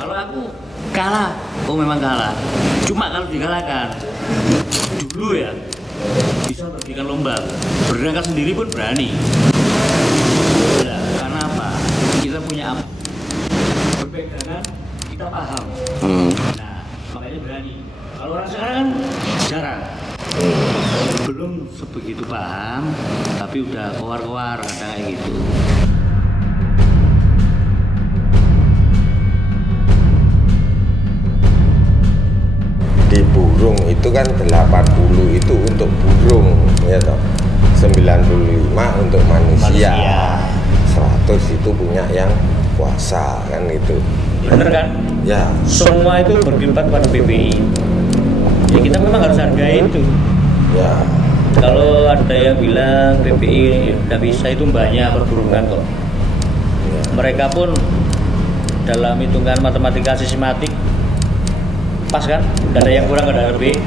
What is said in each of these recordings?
Kalau aku kalah, oh memang kalah. Cuma kalau dikalahkan, dulu ya bisa pergikan lomba, berangkat sendiri pun berani. Ya, karena apa? Kita punya apa? Berpegangan, kita paham. Nah, makanya berani. Kalau orang sekarang kan jarang. Belum sebegitu paham, tapi udah kowar-kowar kadang kayak gitu. Di burung itu kan 80 itu untuk burung ya toh, 95 untuk manusia. 100 itu punya yang puasa kan itu. Bener kan? Ya. Semua itu berkelipat pada PPI. Ya kita memang harus hargai itu. Ya. Kalau ada yang bilang PPI tidak bisa, itu banyak perburungan kok. Ya. Mereka pun dalam hitungan matematika sistematik pas kan? Tidak ada yang kurang, ada lebih.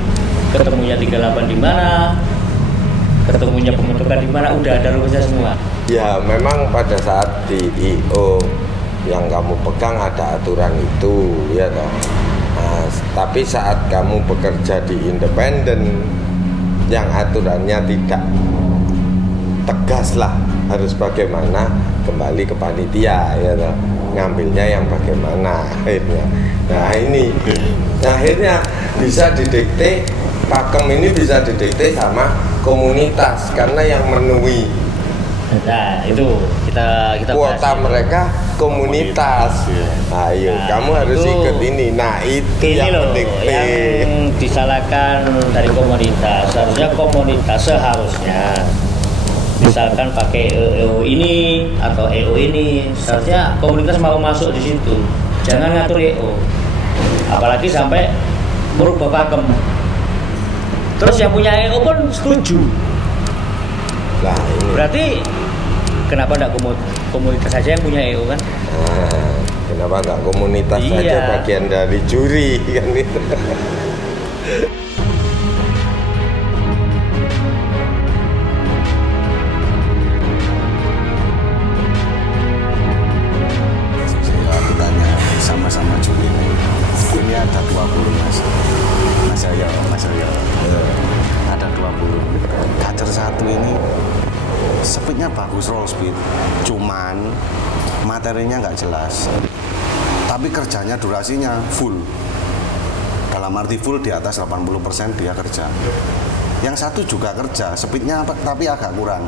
Ketemunya 38 di mana? Ketemunya pembentukan di mana? Udah ada rumusnya semua. Ya memang pada saat di IO yang kamu pegang ada aturan itu ya toh. Nah, tapi saat kamu bekerja di independen yang aturannya tidak tegas lah, harus bagaimana, kembali ke panitia ya toh, ngambilnya yang bagaimana akhirnya. Nah ini akhirnya bisa didikte, pakem ini bisa didikte sama komunitas karena yang memenuhi Nah itu kita kuota bahas. mereka komunitas. Ayo, Nah, kamu harus itu- ikut ini. Nah, itu Ini yang loh mendikte. yang disalahkan dari komunitas. Seharusnya komunitas seharusnya misalkan pakai EO ini atau EO ini, seharusnya komunitas mau masuk di situ. Jangan ngatur EO. Apalagi sampai merubah pakem. Terus yang punya EO pun setuju. Lah, ini. Berarti kenapa enggak komunitas saja yang punya EO kan? Nah, kenapa nggak komunitas Iya. saja bagian dari juri kan itu? Aku tanya sama-sama juri ini ada 20 mas. Mas Aryo ada 20. Kacer satu ini speednya bagus, roll speed, cuman materinya nggak jelas, tapi kerjanya durasinya full, dalam arti full di atas 80% dia kerja. Yang satu juga kerja, speednya tapi agak kurang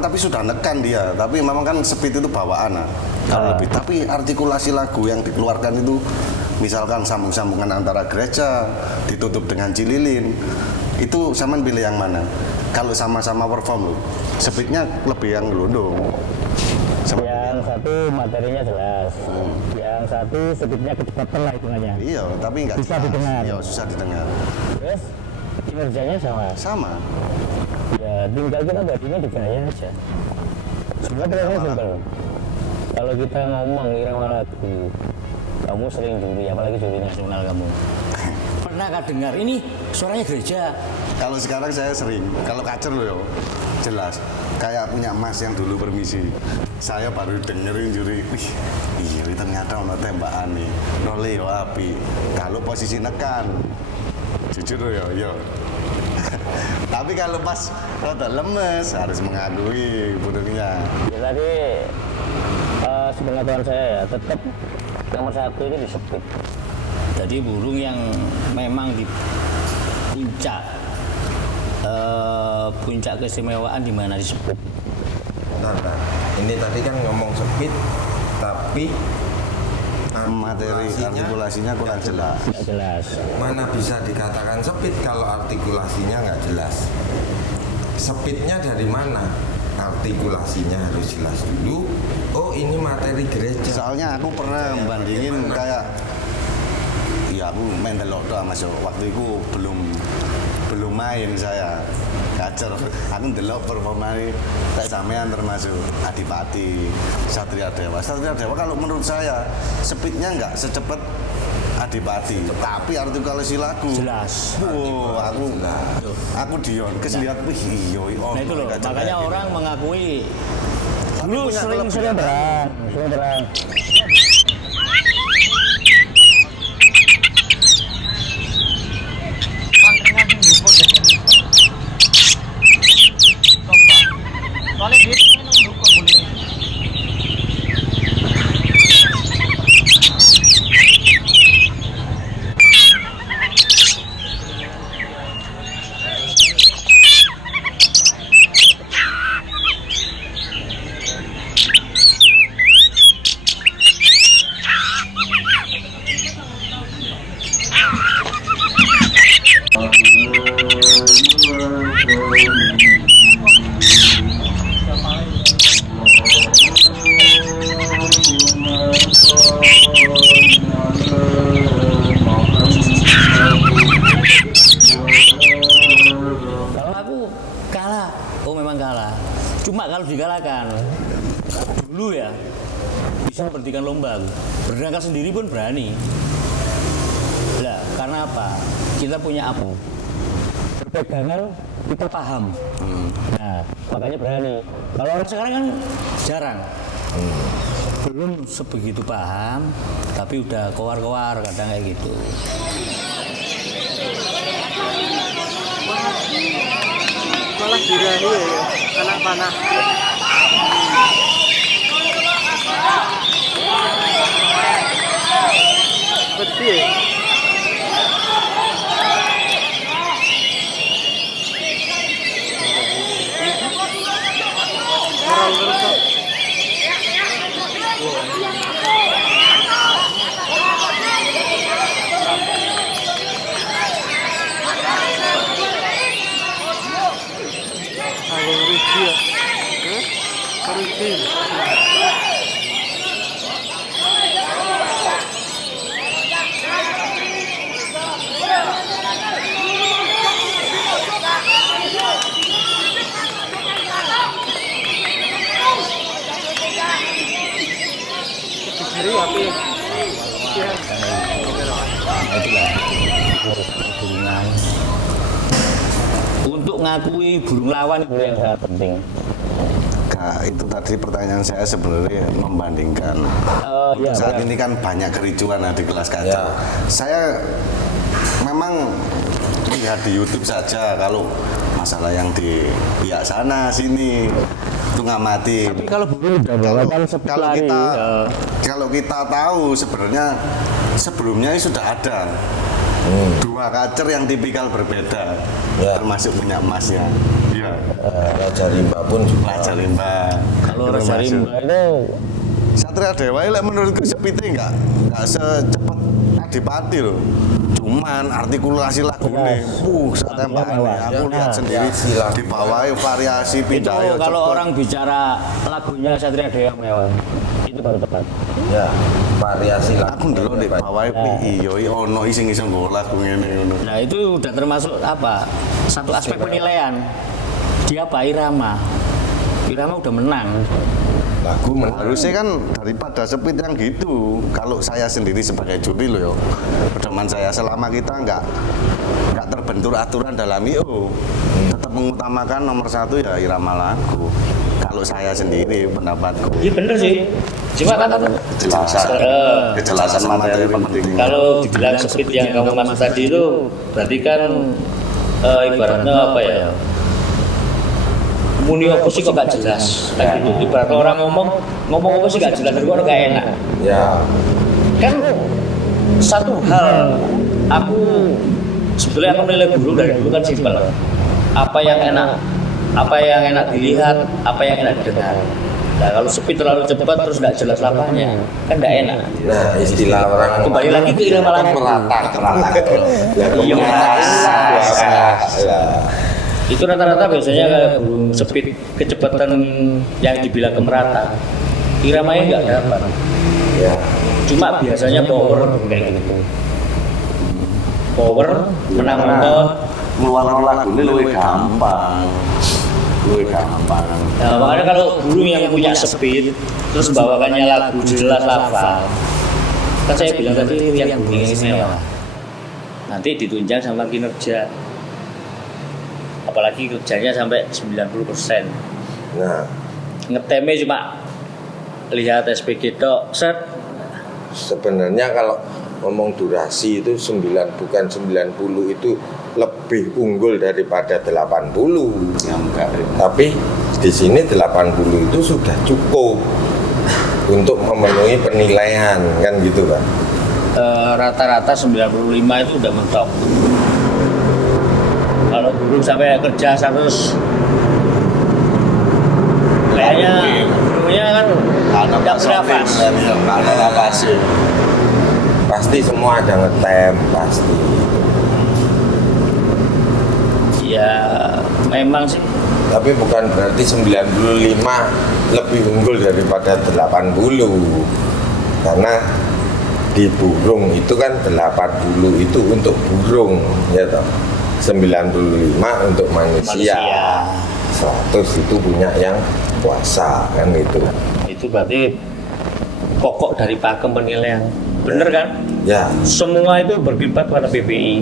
tapi sudah nekan dia, tapi memang kan speed itu bawaan kalau lebih, tapi artikulasi lagu yang dikeluarkan itu misalkan sambung-sambungan antara gereja ditutup dengan cililin, itu sama pilih yang mana? Kalau sama-sama perform loh, speednya lebih yang gelondong. Yang satu materinya jelas, yang satu speednya kecepatan lah hitungannya. Iya, tapi nggak Bisa jelas. didengar. Iya, susah didengar. Terus kinerjanya sama. Ya tinggal kita badinya di gaya aja. Sebenarnya simpel. Kalau kita ngomong irama lagu, kamu sering juri, apalagi juri nasional kamu. Pernahkah dengar ini suaranya gereja? Kalau sekarang saya sering, kalau kacer loh yo, jelas. Kayak punya mas yang dulu permisi, saya baru dengerin juri, wih, iya ternyata ono tembakan nih, nole yo api. Kalau posisi nekan, jujur yo. Tapi kalau pas rada lemes harus mengakui burungnya. Ya tadi sepengetahuan saya ya tetap nomor satu ini di speed. Jadi burung yang memang di puncak keistimewaan di mana di speed. Nah, ini tadi kan ngomong speed, tapi Materi artikulasinya kurang jelas. Nggak jelas. Mana bisa dikatakan speed kalau artikulasinya nggak jelas? Speednya dari mana? Artikulasinya harus jelas dulu. Oh, ini materi gereja. Soalnya aku pernah membandingin bagaimana? kayak, ya aku main delok doang mas, waktu itu belum main saya kacer, aku delok performa kayak sampean termasuk Adipati, Satria Dewa kalau menurut saya speednya nggak secepat Adipati, tapi artikulasi lagu Jelas. aku Dion keselihat wih iya Nah itu loh, makanya orang mengakui Tapi dulu punya sering kelebihan. terang Kalau aku kalah, oh memang kalah. Cuma kalau dikalahkan, dulu ya bisa memberhentikan lomba. Berangkat sendiri pun berani. Lah, karena apa? Kita punya apa? Perpegangan kita paham. Nah, makanya berani. Kalau orang sekarang kan jarang. Belum sebegitu paham, tapi udah kowar-kowar kadang kayak gitu. Malah dirahi ya, anak panah. Betul ya? Orang berkata Agung rugi ya? Rugi. Hari apa ya? Burungan. Untuk ngakui burung lawan itu yang sangat penting. Nah, itu tadi pertanyaan saya sebenarnya membandingkan. Ya, Saat benar. ini kan banyak kericuan di kelas kaca. Ya. Saya memang lihat di YouTube saja kalau masalah yang di pihak sana sini itu ngamatin. Tapi kalau burung udah melawan Kalau kita kalau kita tahu sebenarnya sebelumnya sudah ada dua kacer yang tipikal berbeda, Ya. termasuk punya emasnya. Iya. Raja Rimba pun juga. Raja Limba. kalau Itu Raja termasuk. Rimba itu Satria Dewa ini menurutku sepitnya nggak secepat Adipati loh. Cuman artikulasi lagunya, saat tembakannya aku lihat sendiri variasi lagu. di bawah variasi itu pindah kalau orang bicara lagunya Satria Dewa mewah itu baru tepat. Ya, variasi lagu. aku dulu di bawah iyo ono ising nggo lagu ngene ngono. Nah itu udah termasuk apa? Satu aspek penilaian. Dia apa? Irama. Irama udah menang. Lagu Harusnya kan daripada sepit yang gitu, kalau saya sendiri sebagai juri loh yo, pedoman saya selama kita nggak terbentur aturan dalam IO, tetap mengutamakan nomor satu ya irama lagu. Kalau saya sendiri pendapatku. Iya bener sih. Cuma kan Kejelasan materi penting. kalau dibilang speed yang kamu maksud tadi itu berarti kan ibaratnya apa ya? Muni apa sih kok gak jelas? Kayak gitu. Ibaratnya orang ngomong apa sih gak jelas, tapi kok gak enak. Ya, Kan satu hal aku sebetulnya aku nilai guru dari dulu kan simpel. Apa yang enak dilihat, apa yang enak didengar. Nah kalau speed terlalu cepat terus nggak jelas lapanya, kan nggak enak. nah istilah orang Kembali lagi ke irama lagu. Iya, itu rata-rata biasanya kayak burung speed kecepatan yang dibilang kemerata. Iramanya nggak dapat. Ya, Cuma biasanya power kayak gitu. Power menang nonton. Ngeluarin lagu ini lebih gampang. Nah, makanya kalau burung yang punya speed terus bawakannya lagu jelas lafal, kan saya bilang tadi itu yang burung yang istimewa. Nanti ditunjang sama kinerja, apalagi kerjanya sampai 90%. nah Ngetemnya cuma lihat SPG tok, set. sebenarnya kalau ngomong durasi itu bukan 90 itu lebih unggul daripada 80. Ya enggak. Tapi di sini 80 itu sudah cukup untuk memenuhi penilaian kan gitu kan. Rata-rata 95 itu udah mentok. Kalau burung sampai kerja 100 kayaknya burungnya kan nggak bernafas. Pasti semua ada ngetem pasti. Ya memang sih. Tapi bukan berarti 95 lebih unggul daripada 80. Karena di burung itu kan 80 itu untuk burung ya toh. 95 untuk manusia. 100 itu punya yang puasa kan gitu. Itu berarti pokok dari pakem penilaian. Bener kan? Ya, Semua itu berkiblat pada PPI.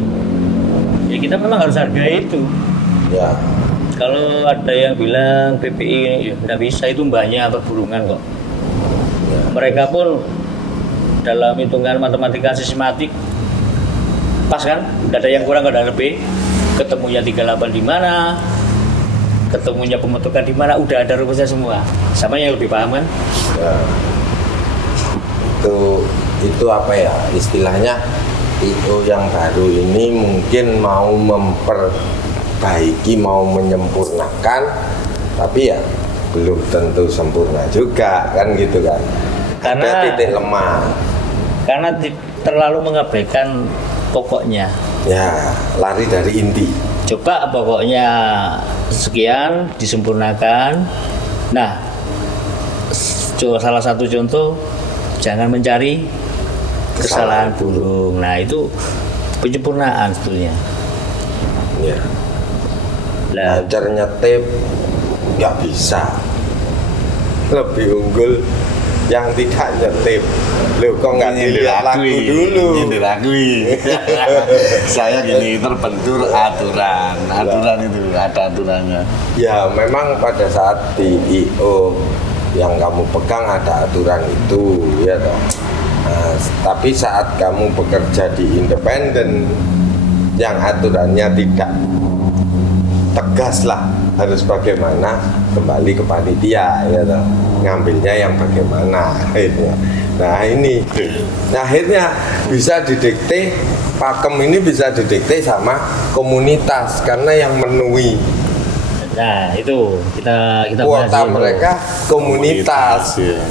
Ya kita memang harus hargai itu. ya. Kalau ada yang bilang PPI ya tidak bisa, itu mbahnya perburungan kok. Mereka pun dalam hitungan matematika sistematik pas kan? Tidak ada yang kurang, tidak ada yang lebih. Ketemunya 38 di mana? Ketemunya pembentukan di mana? Udah ada rumusnya semua. Sama yang lebih paham kan? Ya. Itu apa ya istilahnya, IO yang baru ini mungkin mau memperbaiki, mau menyempurnakan, tapi ya belum tentu sempurna juga kan gitu kan. Ada titik lemah. Karena terlalu mengabaikan pokoknya. Ya, lari dari inti. Coba pokoknya sekian disempurnakan. Nah, salah satu contoh, jangan mencari kesalahan burung. Nah, itu penyempurnaan sebetulnya. Ya. Lah, Belajar nyetip nggak bisa. Lebih unggul yang tidak nyetip. Loh kok nggak dilihat lagu dulu? Nyindir akui. Saya gini, terbentur aturan itu ada aturannya. Ya memang pada saat di IO yang kamu pegang ada aturan itu ya toh. Nah, tapi saat kamu bekerja di independen yang aturannya tidak tegas lah, harus bagaimana, kembali ke panitia ya toh. Ngambilnya yang bagaimana akhirnya. Nah ini, nah akhirnya bisa didikte, pakem ini bisa didikte sama komunitas karena yang memenuhi nah itu kita kuota bahas itu. mereka komunitas.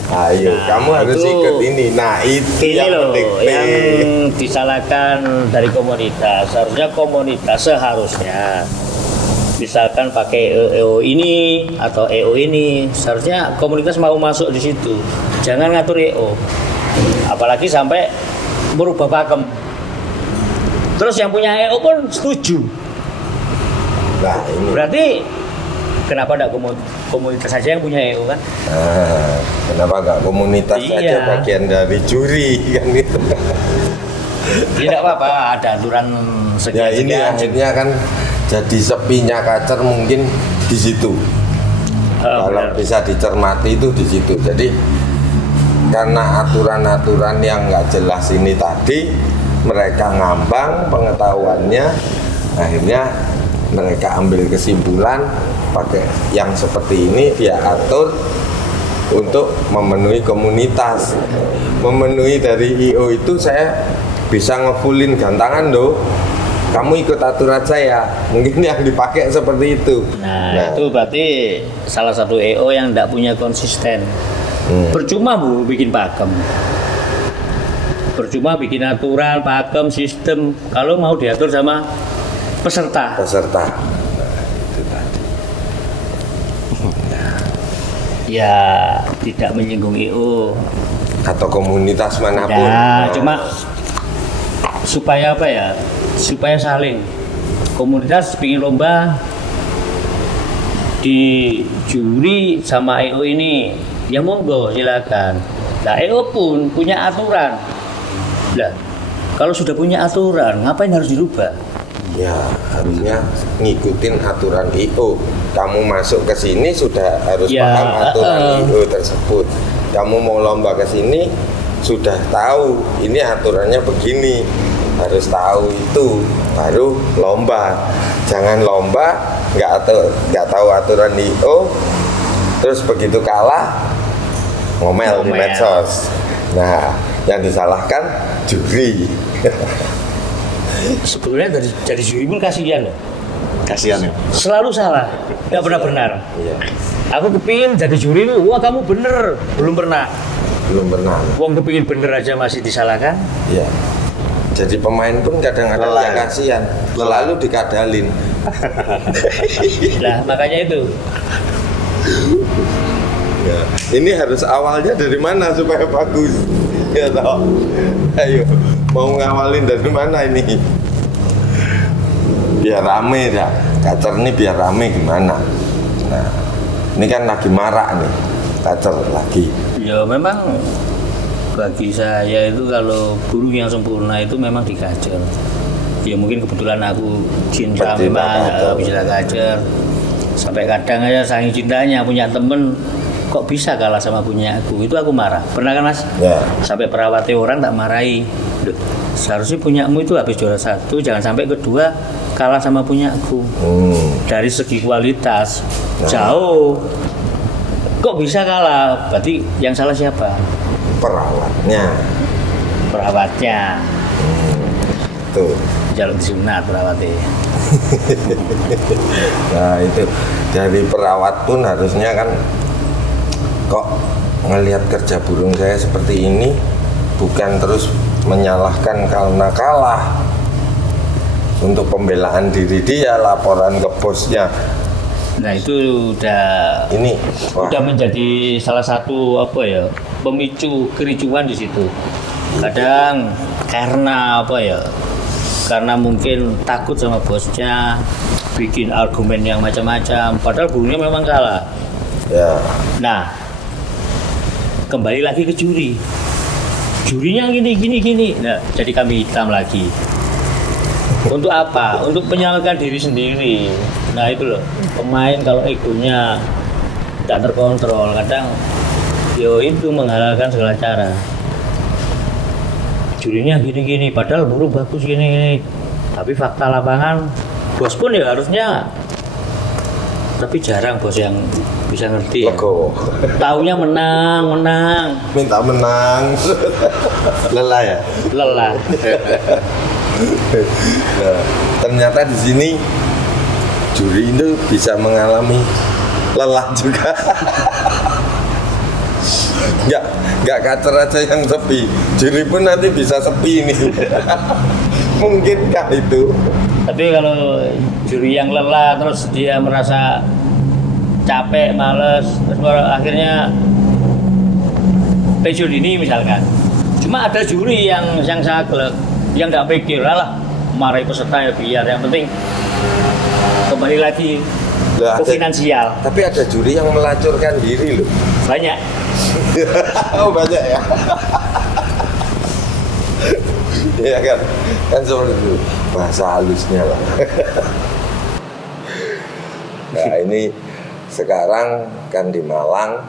Ayo, Nah, kamu harus itu- ikut ini. Nah itu Ini yang loh mendikte. yang disalahkan dari komunitas. Seharusnya komunitas seharusnya misalkan pakai EO ini atau EO ini, seharusnya komunitas mau masuk di situ. Jangan ngatur EO. Apalagi sampai merubah pakem. Terus yang punya EO pun setuju. Nah ini. Berarti kenapa enggak komunitas saja yang punya EO kan? Nah, kenapa nggak komunitas Iya. saja bagian dari juri kan itu? Tidak apa-apa, ada aturan Ya ini sekian-sekian. akhirnya kan jadi sepinya kacer mungkin di situ. Kalau Benar. bisa dicermati itu di situ. Jadi karena aturan-aturan yang nggak jelas ini tadi, mereka ngambang pengetahuannya, akhirnya mereka ambil kesimpulan pakai yang seperti ini dia atur untuk memenuhi komunitas. Memenuhi dari IO itu saya bisa ngefullin gantangan loh. Kamu ikut aturan saya, mungkin yang dipakai seperti itu. Nah, itu berarti salah satu EO yang tidak punya konsisten. Percuma Bu bikin pakem. Percuma bikin aturan, pakem, sistem kalau mau diatur sama peserta. peserta. Nah, itu tadi. Ya, tidak menyinggung EO. Atau komunitas manapun. Ya, cuma supaya apa ya? Supaya saling. Komunitas bikin lomba di juri sama EO ini, ya monggo silakan. Nah, EO pun punya aturan. Lah, kalau sudah punya aturan, ngapain harus dirubah? Ya, harusnya ngikutin aturan IO. Kamu masuk ke sini sudah harus Ya, paham aturan IO tersebut. Kamu mau lomba ke sini sudah tahu ini aturannya begini. Harus tahu itu baru lomba. Jangan lomba nggak tahu aturan IO, terus begitu kalah ngomel di Ngomel. medsos. Nah, yang disalahkan juri. Sebetulnya dari juri pun kasihan loh. Kasihan ya. Selalu salah, nggak pernah benar. Iya, Aku kepingin jadi juri lu, wah kamu bener, belum pernah. belum pernah. Wong kepingin bener aja masih disalahkan. Iya. Jadi pemain pun kadang-kadang Lelah. yang kasihan, selalu dikadalin. Nah makanya itu. Ya. Ini harus awalnya dari mana supaya bagus? Ya toh. Ayo, mau ngawalin dari mana ini? Biar rame ya. Kacer ini biar rame gimana? Nah, ini kan lagi marak nih. Kacer lagi. Ya memang bagi saya itu kalau burung yang sempurna itu memang dikacer. Ya mungkin kebetulan aku cinta Pecinta memang kacer. bisa kacer. Sampai kadang aja saking cintanya punya temen kok bisa kalah sama punya aku, itu aku marah. Pernah kan Mas? Ya. Sampai perawatnya orang tak marahi. Loh, seharusnya punyamu itu habis juara 1, jangan sampai kedua kalah sama punyaku. Dari segi kualitas jauh. Kok bisa kalah? Berarti yang salah siapa? Perawatnya. Perawatnya. Tuh. Jalur disunat perawatnya. Nah itu dari perawat pun harusnya kan kok ngelihat kerja burung saya seperti ini bukan terus menyalahkan karena kalah. Untuk pembelaan diri dia, laporan ke bosnya. Nah itu udah Ini wah, udah menjadi salah satu apa ya, pemicu kericuan di situ. Kadang karena apa ya, karena mungkin takut sama bosnya, bikin argumen yang macam-macam, padahal burungnya memang kalah. ya Nah, kembali lagi ke juri. Jurinya gini. Nah, jadi kami hitam lagi. Untuk apa? Untuk menyalahkan diri sendiri. Nah itu loh, pemain kalau egonya tidak terkontrol, kadang yo itu menghalalkan segala cara. Jurinya gini, padahal burung bagus gini. Tapi fakta lapangan, bos pun ya harusnya. Tapi jarang bos yang bisa ngerti ya. legowo. Taunya menang. Minta menang. Lelah ya. Lelah. Nah, ternyata di sini juri itu bisa mengalami lelah juga. Nggak kacer aja yang sepi, juri pun nanti bisa sepi nih. Mungkinkah itu? Tapi kalau juri yang lelah terus dia merasa capek, males, terus akhirnya pensiun dini misalkan. Cuma ada juri yang saklek, yang nggak pikir, alah marahi peserta ya biar, yang penting kembali lagi Lah, ke finansial. Tapi ada juri yang melacurkan diri loh. Banyak. Oh banyak ya. Iya kan seperti itu bahasa halusnya lah. Nah ini sekarang kan di Malang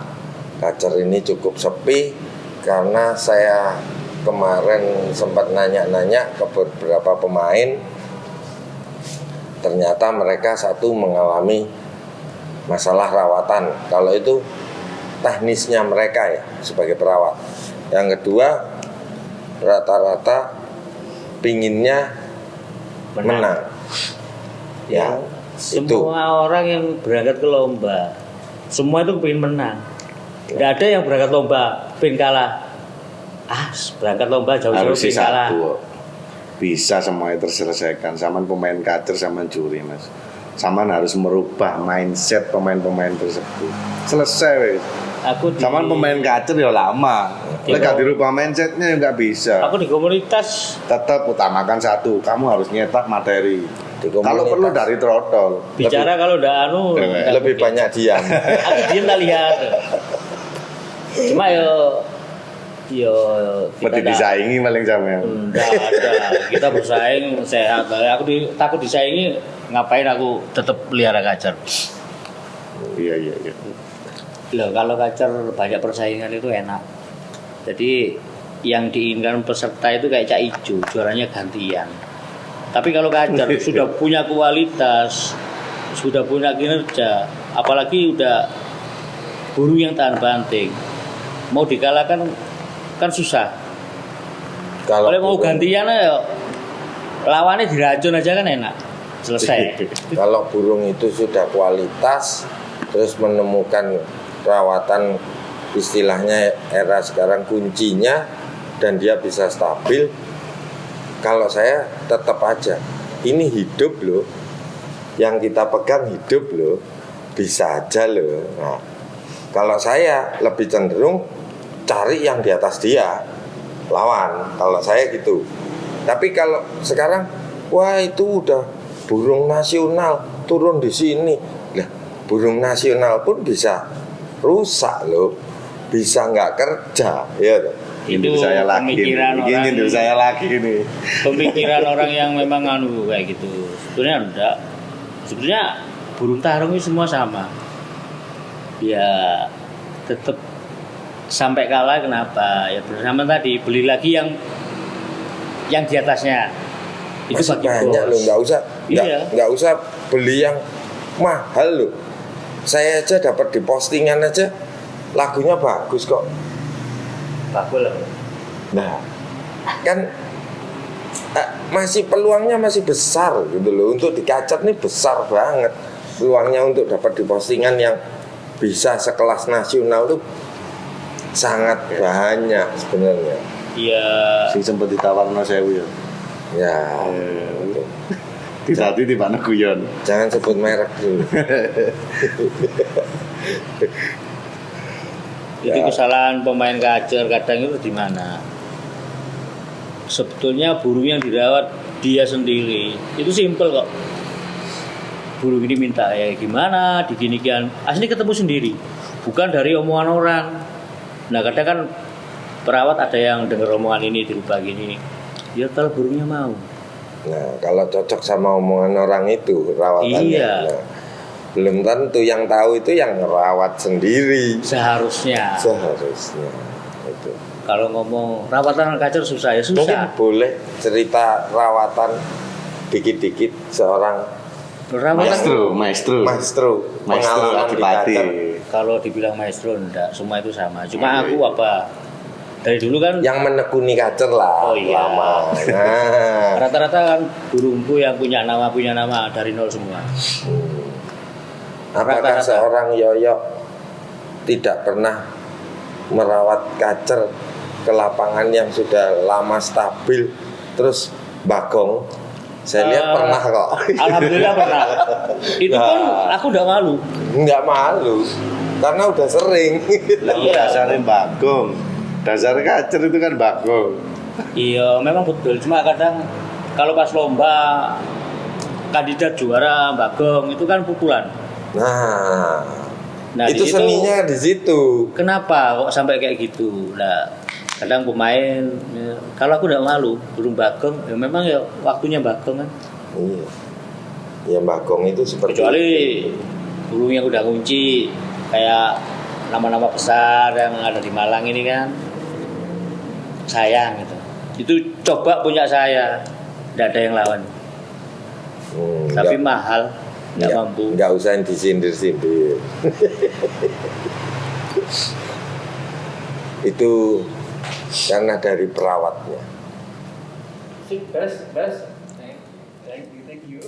kacer ini cukup sepi karena saya kemarin sempat nanya-nanya ke beberapa pemain, ternyata mereka satu mengalami masalah rawatan. Kalau itu teknisnya mereka ya sebagai perawat. Yang kedua rata-rata pinginnya menang. Ya itu. Semua orang yang berangkat ke lomba, semua itu pengen menang. Tidak ada yang berangkat lomba pengen kalah. Berangkat lomba jauh-jauh Harus pengen kalah. satu bisa semuanya terselesaikan. Saman pemain kacer sama juri mas. Saman harus merubah mindset pemain-pemain tersebut. Selesai wes. Saman pemain kacer ya lama. Lek gak dirubah mindsetnya ya nggak bisa. Aku di komunitas Tetap utamakan satu. Kamu harus nyetak materi. Di Kalau komunitas. perlu dari trotol. bicara kalau udah nggak Lebih mungkin. banyak diam. Aku diem tak lihat. Cuma yo Mesti disaingi paling sama. Enggak ada. Kita bersaing sehat. Aku takut disaingi, ngapain aku tetap pelihara kacer. Iya. Loh, kalau kacer banyak persaingan itu enak. Jadi yang diinginkan peserta itu kayak cak ijo, juaranya gantian. Tapi kalau kacer sudah punya kualitas, sudah punya kinerja, apalagi udah burung yang tahan banting, mau dikalahkan kan susah. Kalau mau burung- gantian ya lawannya diracun aja kan enak, selesai. Kalau burung itu sudah kualitas, terus menemukan perawatan istilahnya era sekarang kuncinya dan dia bisa stabil. Kalau saya tetap aja, ini hidup loh, yang kita pegang hidup loh, bisa aja loh. Nah, kalau saya lebih cenderung cari yang di atas dia. lawan. Kalau saya gitu. Tapi kalau sekarang, wah itu udah burung nasional turun di sini. Lah, burung nasional pun bisa rusak loh, bisa nggak kerja, ya toh. Itu saya lagi pemikiran ini. orang. Ini saya lagi nih. Pemikiran orang yang memang kayak gitu. Sebenarnya enggak. Sebenarnya burung tarung itu semua sama. Ya tetap sampai kalah kenapa? Ya bersama tadi beli lagi yang di atasnya. Itu Masih bagi banyak bos. loh, Iya. nggak usah beli yang mahal loh. Saya aja dapat di postingan aja lagunya bagus kok. Bagus lah. Nah, kan masih peluangnya masih besar gitu loh. Untuk dikacat nih besar banget peluangnya untuk dapat di postingan yang bisa sekelas nasional tuh sangat banyak sebenarnya. Iya. Sing sempat ditawarno sewu ya. Ya, gitu. Ditati di mana guyon. Jangan sebut merek dulu. Itu kesalahan pemain kacer kadang itu di mana? Sebetulnya burung yang dirawat dia sendiri. Itu simpel kok. Burung ini minta ya gimana, diginikan. Asli ketemu sendiri. Bukan dari omongan orang. Nah kadang kan perawat ada yang dengar omongan ini dirubah gini. Ya kalau burungnya mau. Nah, kalau cocok sama omongan orang itu rawatannya. Iya. Nah, belum tentu yang tahu itu yang ngerawat sendiri. Seharusnya. Seharusnya itu. Kalau ngomong rawatan kacer susah ya Mungkin susah. boleh cerita rawatan dikit-dikit seorang Rawatan Maestro pengalaman di Adipati. kacer. kalau dibilang maestro enggak, semua itu sama. Cuma aku apa? Dari dulu kan Yang menekuni kacer lah Oh, iya. lama. Nah, rata-rata kan burungku yang punya nama dari nol semua. apakah Rata-rata. seorang yoyo tidak pernah merawat kacer ke lapangan yang sudah lama stabil terus bagong? Saya lihat pernah kok. Alhamdulillah pernah. Itu pun aku udah malu. Nggak malu karena udah sering. Lalu dasarnya bagong. Dasar kacer itu kan bagong. Iya, memang betul. Cuma kadang kalau pas lomba kandidat juara bagong itu kan pukulan. Nah, Nah, itu di situ- seninya di situ. Kenapa kok sampai kayak gitu? Nah, kadang pemain ya, kalau aku udah malu burung bagong ya memang ya waktunya bagong kan. Iya. Ya bagong itu seperti Kecuali itu. burung yang udah kunci kayak nama-nama besar yang ada di Malang ini kan sayang gitu. Itu coba punya saya, tidak ada yang lawan. Tapi nggak- mahal, nggak mampu. Nggak usah disindir-sindir. Itu karena dari perawatnya. Best. Thank you.